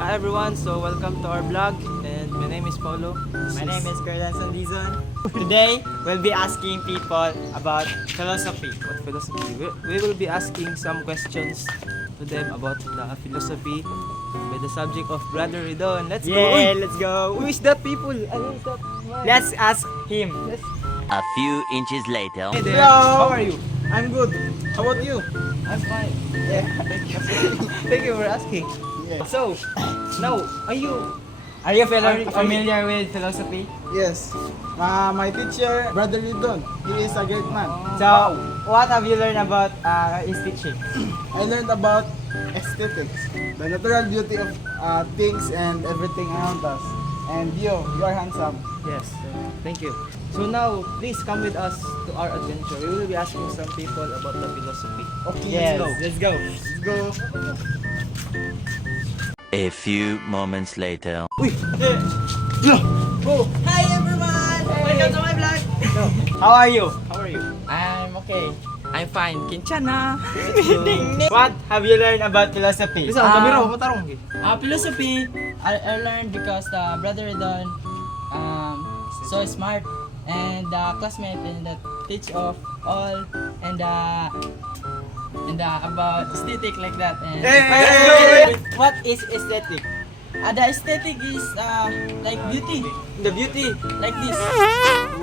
Hi everyone, so welcome to our vlog and my name is Paulo. My name is Cardan Sandizon. Today, we'll be asking people about philosophy. What philosophy? We will be asking some questions to them about the philosophy by the subject of Brother Ridon. Let's go! Yeah, Uy! let's go. Who is that people? Ano is that? Let's ask him. A few inches later. Hey there. Hello. How are you? I'm good. How about you? I'm fine. Yeah. Thank you for asking. Yeah. So, now, are you Familiar with philosophy? Yes. My teacher, Brother Ridon, he is a great man. So, what have you learned about his teaching? I learned about aesthetics, the natural beauty of things and everything around us. And you are handsome. Yes, thank you. So now, please come with us to our adventure. We will be asking some people about the philosophy. Okay, Yes, let's go. let's go. Let's go. A few moments later. Hi everyone! Welcome to my vlog! How are you? How are you? I'm okay. I'm fine. Kinchana. What have you learned about philosophy? Isa, ang kamera, matarong. Philosophy, I learned because the brother Don so smart and the classmate and the teach of all and about aesthetic like that. And What is aesthetic? the aesthetic is like beauty, The beauty. like this.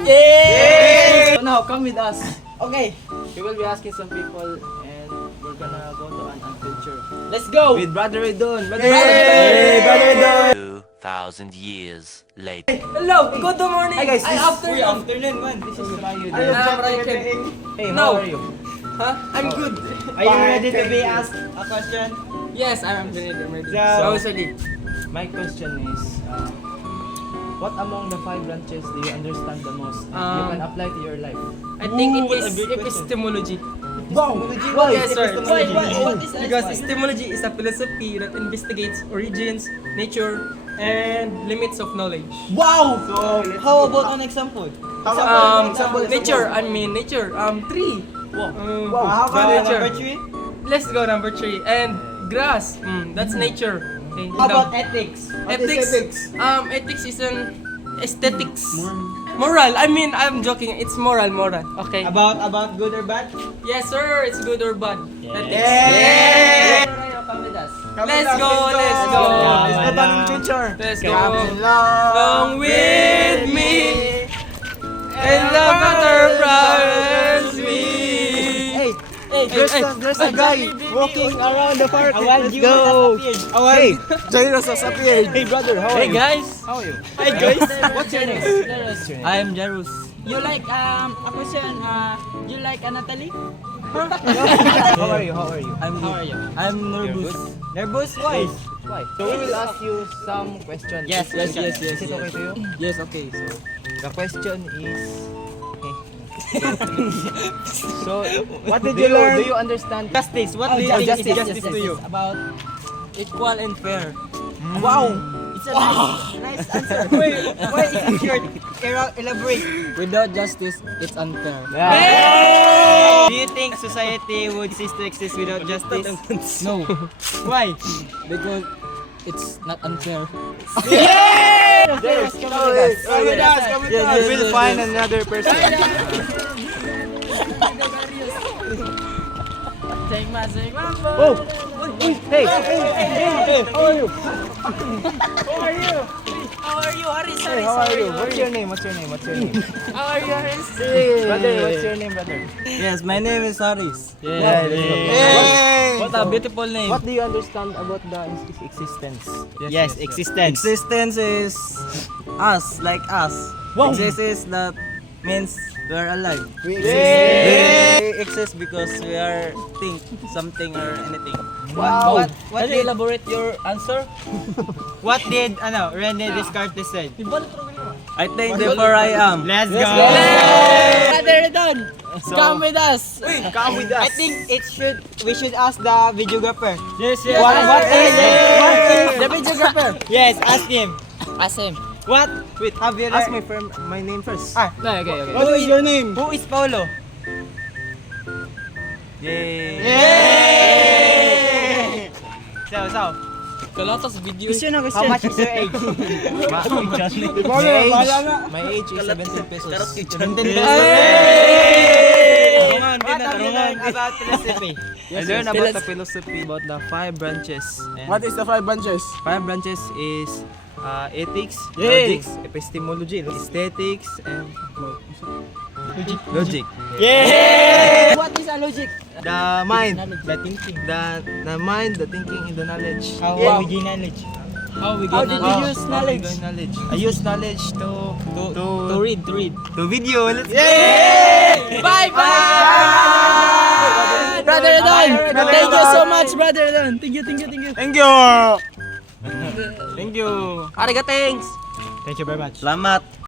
Yay! So now come with us. Okay, We will be asking some people and we're gonna go to an adventure Let's go. with Brother Ridon. Hey, Brother Ridon! 2,000 years later. Hello. Good morning. Hi guys, Hi, Uy, afternoon. afternoon man. This is Ryu. Hey, No. how are you? Huh? I'm good. Are you ready to be asked a question? Yes, I'm ready. So- Sorry. My question is, what among the 5 branches do you understand the most and you can apply to your life? I think Ooh, it what a is great question. epistemology. Why? Yes, sir. Epistemology. What is Because epistemology is a philosophy that investigates origins, nature, and limits of knowledge. Wow! How about an example? Nature. Tree. How about nature. number 3? Let's go number 3. And grass. That's nature. Okay. How about ethics? ethics? Ethics is an aesthetics. Moral. I'm joking. It's moral. Okay. About good or bad? Yes, sir. It's good or bad. Ethics. Yeah! Come with us. Let's go. Let's go. It's the tanong teacher. Let's go. Come Along with me. And the butterflies me. There's a guy walking around the park. A wild Let's human go. has appeared. Hey, Jairus has appeared. Hey brother, how are Hey you? guys. How are you? Hi guys. What's your name? I am Jarus. You like a question? You like a Natalie? How are you? How are you? How are you? I'm nervous. Nervous? Why? Why? So we will ask you some questions. Yes, Is yes. it okay to you? Yes, okay. So the question is, so What did you learn? Do you understand Justice. What do you think is justice to you? About equal and fair. Wow! It's a nice answer. Why is it short? Elaborate. Without justice, it's unfair. Do you think society would cease to exist without justice? No, Why? because it's not unfair. Jarus, come with us. We'll find another person. Take my example. Oh! Hey! How are you? How are you, Haris? Hey, how are you? What's your name? How are you, Haris? Brother, what's your name, brother? Yes, my name is Haris. Yeah, let's go. Hey! What a beautiful name. What do you understand about the existence? Yes, existence. Existence is us, like us. Wow. Exist is that means we are alive. We We exist because we are think something or anything. Wow! What Can you did elaborate your answer? Rene Descartes said? I think therefore I am. Let's go. Brother Don, So- come with us. Come with I think we should ask the videographer. Yes, What is the videographer? Yes, ask him. Ask him. What? Wait, have you Ask learned? my name first. Okay. What is your name? Who is Paulo? Yay! Yay! So, Kalatas video. How much is your age? My age is 17 pesos. What have you learned about philosophy? I learned about the philosophy about the 5 branches. And What is the 5 bunches? 5 branches is ethics, Yay! logics, epistemology, aesthetics, and logic. What is a logic? The mind, The thinking. the mind, the thinking, and the knowledge. How we gain knowledge? How we How get did knowledge? you use How we knowledge? gain knowledge? I use knowledge to read. to video. Let's Bye bye! Brother Don! Thank you so much, Brother Don! Thank you. Thank you! Thank you! Ariga, thanks! Thank you very much. Salamat.